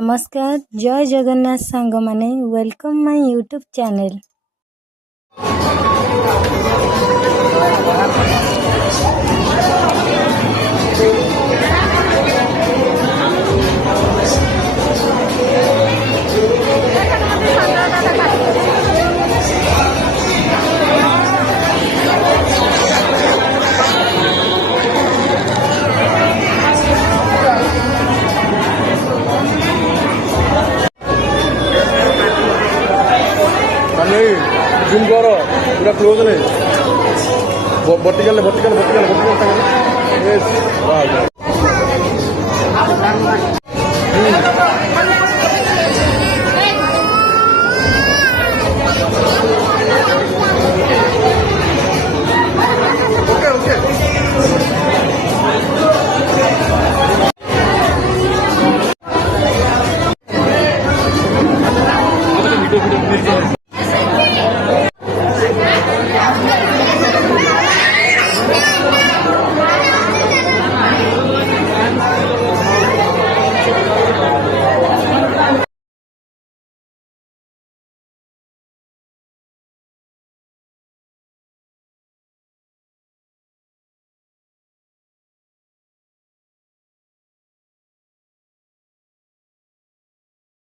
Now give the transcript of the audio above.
नमस्कार जय जगन्नाथ सांग माने welcome my YouTube channel. Zoom करो पूरा क्लोज नहीं वर्टिकल वर्टिकल वर्टिकल वर्टिकल